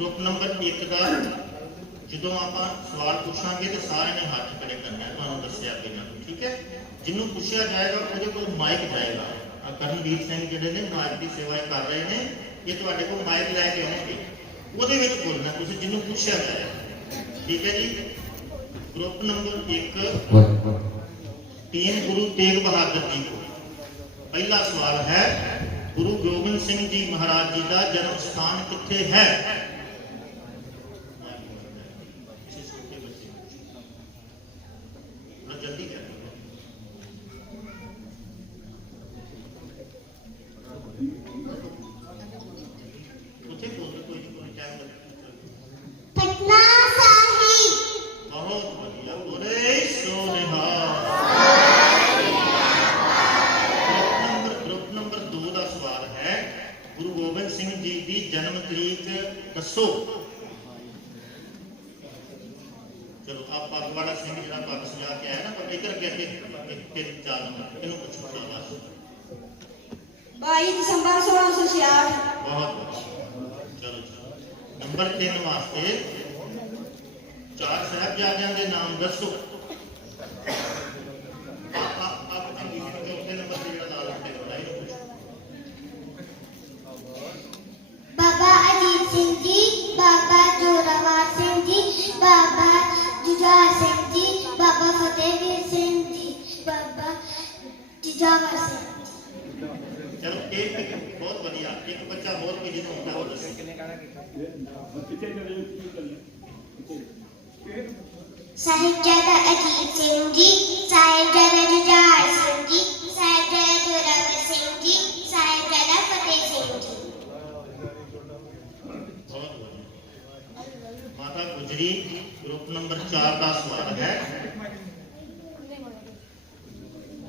group number 1 ਦਾ ਜਦੋਂ ਆਪਾਂ ਸਵਾਲ ਪੁੱਛਾਂਗੇ ਤੇ ਸਾਰਿਆਂ ਨੇ ਹੱਥ ਖੜੇ ਕਰਨਾ ਹੈ ਤੁਹਾਨੂੰ ਦੱਸਿਆ ਨਾ ਠੀਕ ਹੈ ਜਿਹਨੂੰ ਪੁੱਛਿਆ ਜਾਏਗਾ ਉਹਦੇ ਕੋਲ ਮਾਈਕ ਜਾਏਗਾ ਆ ਕਰਨਵੀਰ ਸਿੰਘ ਜਿਹੜੇ ਨੇ ਮਾਈਕ ਦੀ ਸੇਵਾ ਕਰ ਰਹੇ ਨੇ ਇਹ ਤੁਹਾਡੇ ਕੋਲ ਮਾਈਕ ਲੈ ਕੇ ਆਉਣਗੇ ਉਹਦੇ ਵਿੱਚ ਬੋਲਣਾ ਤੁਸੀਂ ਜਿਹਨੂੰ ਪੁੱਛਿਆ ਜਾਏਗਾ ਠੀਕ ਹੈ ਜੀ group number 1 team Guru Tegh Bahadur ji ਕੋਲ ਪਹਿਲਾ ਸਵਾਲ ਹੈ ਗੁਰੂ ਗੋਬਿੰਦ ਸਿੰਘ ਜੀ ਮਹਾਰਾਜ ਜੀ ਦਾ ਜਨਮ ਸਥਾਨ ਕਿੱਥੇ ਹੈ ਜਨਮ ਤਰੀਕ ਦੱਸੋ ਚਲੋ ਆ ਪਰਵਾੜਾ ਸਿੰਘ ਜਿਹੜਾ ਤੁਹਾਨੂੰ ਸੁਝਾ ਕੇ ਆਇਆ ਨਾ ਪਰ ਇਧਰ ਅੱਗੇ ਅੱਗੇ ਤਿੰਨ ਚਾਰ ਨੰਬਰ ਇਹਨੂੰ ਪੁੱਛੋ ਸ਼ਾਬਾਸ਼ 22 ਦਸੰਬਰ 1666 ਬਹੁਤ ਬਹੁਤ ਚਲੋ ਨੰਬਰ 3 ਵਾਸਤੇ ਚਾਰ ਸਾਹਿਬਜ਼ਾਦਿਆਂ ਦੇ ਨਾਮ ਦੱਸੋ ਬਾਬਾ ਅਜੀਤ ਸਿੰਘ ਜੀ ਬਾਬਾ ਜੋਰਾਵਰ ਸਿੰਘ ਜੀ ਬਾਬਾ ਜੁਝਾਰ ਸਿੰਘ ਜੀ ਬਾਬਾ ਫਤਿਹਵੀਰ ਸਿੰਘ ਜੀ ਬਾਬਾ ਜੁਝਾਰ ਸਿੰਘ ਚਲੋ ਇੱਕ ਬਹੁਤ ਵਧੀਆ ਇੱਕ ਬੱਚਾ ਹੋਰ ਵੀ ਜਿਹਨੂੰ ਹੁੰਦਾ ਉਹ ਦੱਸੇ ਕਿੰਨੇ ਕਾਣਾ ਕੀਤਾ ਬੱਚੇ ਚਲੇ ਸਾਹਿਬਜ਼ਾਦਾ ਅਜੀਤ ਸਿੰਘ ਜੀ ਸਾਹਿਬਜ਼ਾਦਾ ਜੁਝਾਰ ਸਿੰਘ ਜੀ ਸਾਹਿਬਜ਼ਾਦਾ ਦੋਰਾਵਰ ਸਿੰਘ ਜੀ ਸਾਹਿਬਜ਼ਾਦਾ ਫਤਿਹ ਸਿੰਘ ਜੀ ਮਾਤਾ ਗੁਜਰੀ ਗਰੁੱਪ ਨੰਬਰ 4 ਦਾ ਸਵਾਲ ਹੈ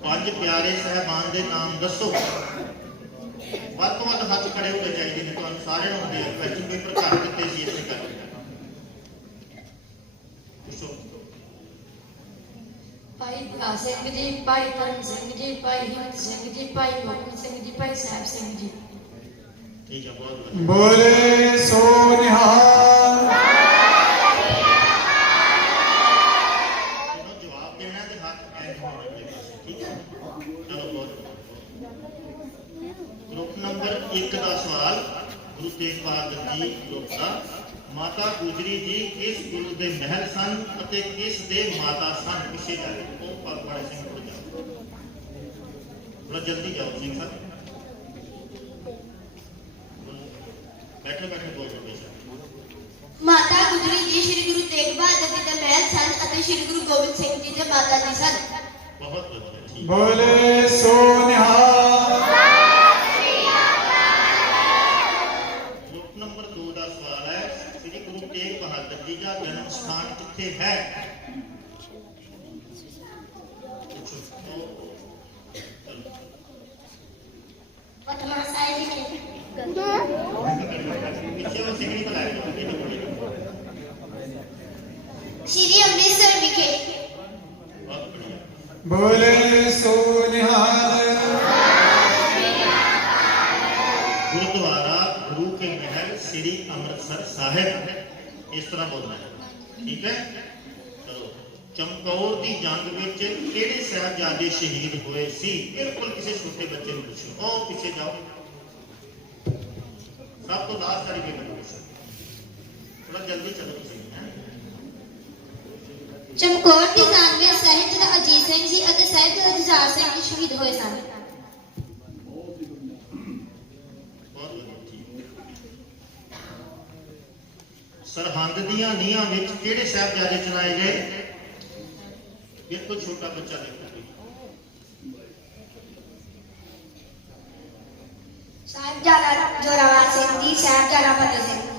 ਪੰਜ ਪਿਆਰੇ ਸਹਿਬਾਨ ਦੇ ਨਾਮ ਦੱਸੋ ਵੱਧ ਤੋਂ ਵੱਧ ਹੱਥ ਖੜੇ ਹੋਣੇ ਚਾਹੀਦੇ ਨੇ ਤੁਹਾਨੂੰ ਸਾਰਿਆਂ ਨੂੰ ਹੁੰਦੀ ਹੈ ਸਿੰਘ ਜੀ ਭਾਈ ਧਰਮ ਸਿੰਘ ਜੀ ਭਾਈ ਹਿੰਦ ਸਿੰਘ ਜੀ ਭਾਈ ਮੋਹਨ ਸਿੰਘ ਜੀ ਭਾਈ ਸਾਹਿਬ ਸਿੰਘ ਜੀ ਠੀਕ ਹੈ ਬਹੁਤ ਬੋਲੇ ਸੋਨੇ ਜੀ ਗੁਪਤਾ ਮਾਤਾ ਗੁਜਰੀ ਜੀ ਕਿਸ ਗੁਰੂ ਦੇ ਮਹਿਲ ਸਨ ਅਤੇ ਕਿਸ ਦੇ ਮਾਤਾ ਸਨ ਕਿਸੇ ਦਾ ਉਹ ਪਰਪੜ ਸਿੰਘ ਕੋਲ ਜਾਓ ਥੋੜਾ ਜਲਦੀ ਜਾਓ ਸਿੰਘ ਸਾਹਿਬ ਬੈਠੇ ਬੈਠੇ ਬੋਲ ਰਹੇ ਸਰ ਮਾਤਾ ਗੁਜਰੀ ਜੀ ਸ੍ਰੀ ਗੁਰੂ ਤੇਗ ਬਹਾਦਰ ਜੀ ਦੇ ਮਹਿਲ ਸਨ ਅਤੇ ਸ੍ਰੀ ਗੁਰੂ ਗੋਬਿੰਦ ਸਿੰਘ ਜੀ ਦੇ ਮਾਤਾ ਜੀ ਸਨ ਬਹੁਤ ਵਧੀਆ ਬੋਲੇ ਸੋ ਨਿਹਾਲ जन्म स्थान कितने है बोले सोनिहार गुरुद्वारा गुरु के महल श्री अमृतसर इस तरह बोलना है ठीक है चमकौर की जंग साहबजादे शहीद हुए बिल्कुल किसी छोटे बच्चे पीछे जाओ सब तो दस तारीख थोड़ा जल्दी चलो चमकौर की जंग में शहीद तो अजीत सिंह जी और शहीद अजीत सिंह शहीद हुए सर ਸਰਹੰਦ ਦੀਆਂ ਨੀਹਾਂ ਵਿੱਚ ਕਿਹੜੇ ਸਾਹਿਬਜ਼ਾਦੇ ਚਲਾਏ ਗਏ ਬਿਲਕੁਲ ਛੋਟਾ ਬੱਚਾ ਦੇਖੋ ਸਾਹਿਬਜ਼ਾਦਾ ਜੋਰਾਵਾ ਸਿੰਘ ਜੀ ਸਾਹਿਬਜ਼ਾਦਾ ਫਤਿਹ ਸਿੰਘ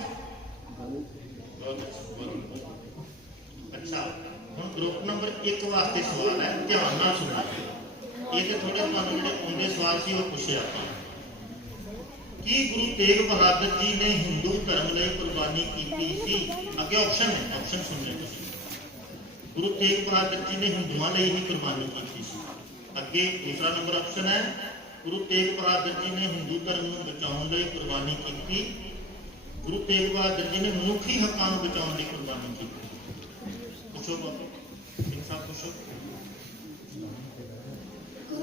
ਅੱਛਾ ਹੁਣ ਗਰੁੱਪ ਨੰਬਰ 1 ਵਾਸਤੇ ਸਵਾਲ ਹੈ ਧਿਆਨ ਨਾਲ ਸੁਣਨਾ ਇਹ ਤੇ ਥੋੜੇ ਤੁਹਾਨੂੰ ਜਿਹੜੇ ਆਉਂਦੇ ਸਵਾਲ ਸੀ ਉਹ ਪੁੱਛਿਆ ਆਪਾਂ ਕੀ ਗੁਰੂ ਤੇਗ ਬਹਾਦਰ ਜੀ ਨੇ ਹਿੰਦੂ ਧਰਮ ਲਈ ਕੁਰਬਾਨੀ ਕੀਤੀ ਸੀ ਅੱਗੇ ਆਪਸ਼ਨ ਹੈ ਆਪਸ਼ਨ ਸੁਣ ਲਓ ਤੁਸੀਂ ਗੁਰੂ ਤੇਗ ਬਹਾਦਰ ਜੀ ਨੇ ਹਿੰਦੂਆਂ ਲਈ ਹੀ ਕੁਰਬਾਨੀ ਕੀਤੀ ਸੀ ਅੱਗੇ ਦੂਸਰਾ ਨੰਬਰ ਆਪਸ਼ਨ ਹੈ ਗੁਰੂ ਤੇਗ ਬਹਾਦਰ ਜੀ ਨੇ ਹਿੰਦੂ ਧਰਮ ਨੂੰ ਬਚਾਉਣ ਲਈ ਕੁਰਬਾਨੀ ਕੀਤੀ ਗੁਰੂ ਤੇਗ ਬਹਾਦਰ ਜੀ ਨੇ ਮਨੁੱਖੀ ਹੱਕਾਂ ਨੂੰ ਬਚਾਉਣ ਲਈ ਕੁਰਬਾਨੀ ਕੀਤੀ ਪੁੱਛੋ ਬਾਬਾ ਇਨਸਾਨ ਪੁੱਛੋ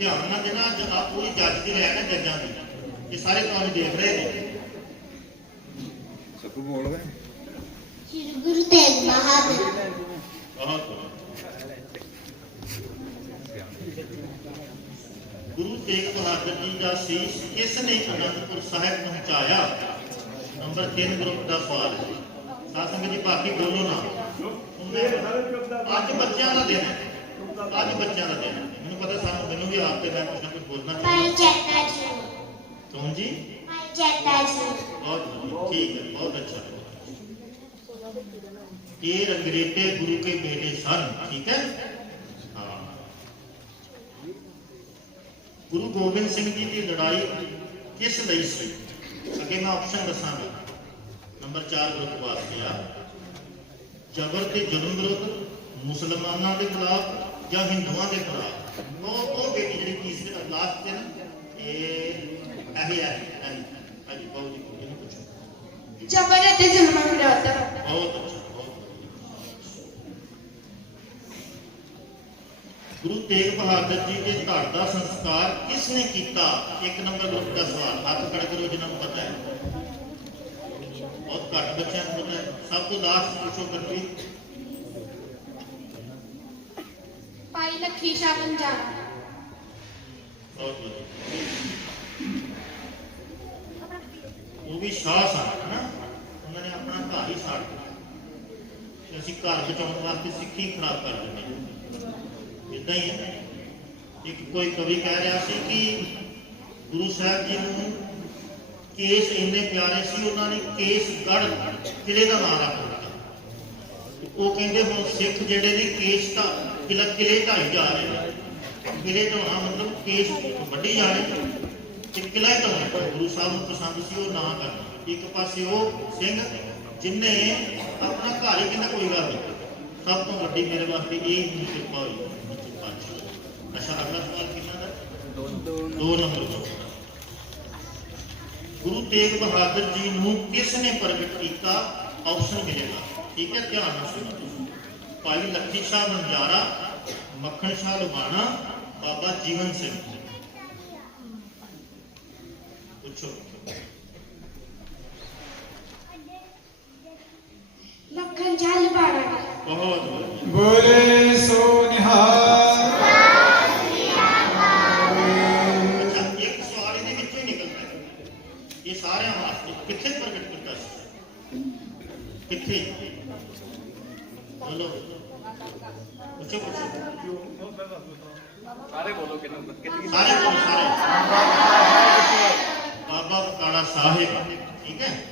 ਧਿਆਨ ਨਾਲ ਦੇਣਾ ਜਦਾ ਪੂਰੀ ਜੱਜ ਦੀ ਰਹਿ ਨਾ ਜੱਜਾਂ ਦੀ ਕਿ ਸਾਰੇ ਤੁਹਾਨੂੰ ਦੇਖ ਰਹੇ ਨੇ ਸਕੂ ਬੋਲ ਗਏ ਸ੍ਰੀ ਗੁਰੂ ਤੇਗ ਬਹਾਦਰ ਬਹੁਤ ਗੁਰੂ ਤੇਗ ਬਹਾਦਰ ਜੀ ਦਾ ਸੀਸ ਕਿਸ ਨੇ ਅਨੰਦਪੁਰ ਸਾਹਿਬ ਪਹੁੰਚਾਇਆ ਨੰਬਰ 3 ਗਰੁੱਪ ਦਾ ਸਵਾਲ ਹੈ ਸਾਧ ਸੰਗਤ ਜੀ ਬਾਕੀ ਬੋਲੋ ਨਾ ਅੱਜ ਬੱਚਿਆਂ ਦਾ ਦਿਨ ਹੈ ਅੱਜ ਬੱਚਿਆਂ ਦਾ ਦਿਨ ਮੈਨੂੰ ਪਤਾ ਸਾਨੂੰ ਮੈਨੂੰ ਵੀ ਆਪ ਤੇ ਮੈਂ ਕੁਝ ਨਾ ਕੁਝ ਬੋਲਣਾ ਭਾਈ ਜੱਟਾ ਜੀ ਕੌਣ ਜੀ ਭਾਈ ਜੱਟਾ ਜੀ बहुत ठीक है बहुत अच्छा ये रंगरेटे गुरु के बेटे सन ठीक है हाँ गुरु गोबिंद सिंह जी की लड़ाई किस ਲਈ ਸੀ ਅੱਗੇ ਮੈਂ ਆਪਸ਼ਨ ਦੱਸਾਂਗਾ ਨੰਬਰ 4 ਗਰੁੱਪ ਵਾਸਤੇ ਆ ਜਬਰ ਤੇ ਜ਼ੁਲਮ ਵਿਰੁੱਧ ਮੁਸਲਮਾਨਾਂ ਦੇ ਖਿਲਾਫ गुरु तेग बहादुर जी के घर का संस्कार किसने किया एक नंबर गुरु का सवाल हाथ खड़ करो जिन्हें पता है बहुत घट बच्चा पता है सब तो लास्ट पूछो करती ਬਾਈ ਲੱਖੀ ਸ਼ਾਹ ਪੰਜਾਬ ਉਹ ਵੀ ਸ਼ਾਹ ਸਨ ਨਾ ਉਹਨਾਂ ਨੇ ਆਪਣਾ ਘਰ ਹੀ ਸਾੜ ਦਿੱਤਾ ਅਸੀਂ ਘਰ ਬਚਾਉਣ ਵਾਸਤੇ ਸਿੱਖੀ ਖਰਾਬ ਕਰ ਦਿੰਦੇ ਇਦਾਂ ਹੀ ਹੈ ਇੱਕ ਕੋਈ ਕਵੀ ਕਹਿ ਰਿਹਾ ਸੀ ਕਿ ਗੁਰੂ ਸਾਹਿਬ ਜੀ ਨੂੰ ਕੇਸ ਇੰਨੇ ਪਿਆਰੇ ਸੀ ਉਹਨਾਂ ਨੇ ਕੇਸ ਗੜ ਕਿਲੇ ਦਾ ਨਾਮ ਰੱਖ ਦਿੱਤਾ ਉਹ ਕਹਿੰਦੇ ਹੁਣ ਸਿੱਖ ਜਿਹੜੇ ਨੇ ਕੇਸ ਤਾਂ किले किले का ही जा रहे हैं किले तो वहाँ मतलब केस बड़ी जा रही है किले तो वहाँ पर गुरु सांसी हो ना कर एक पास ही हो सिंह जिन्हें अपना कार्य किन्हें कोई गर्व सब तो बड़ी मेरे पास भी एक मुझे पाई मुझे पाँच अच्छा अगला सवाल कितना था दो नंबर गुरु तेग बहादुर जी किसने प्रगट किया ऑप्शन मिलेगा ठीक है क्या आना सुना भाई लखी शाह बंजारा मखण शाह लुबाणा बाबा जीवन सिंह अच्छा, निकल रहा है ਬੋਲੋ ਬੱਚੇ ਬੋਲੋ ਸਾਰੇ ਬੋਲੋ ਕਿੰਨਾ ਕਿੰਨੀ ਸਾਰੇ ਬੋਲੋ ਸਾਰੇ ਬਾਬਾ ਬਕਾਲਾ ਸਾਹਿਬ ਠੀਕ ਹੈ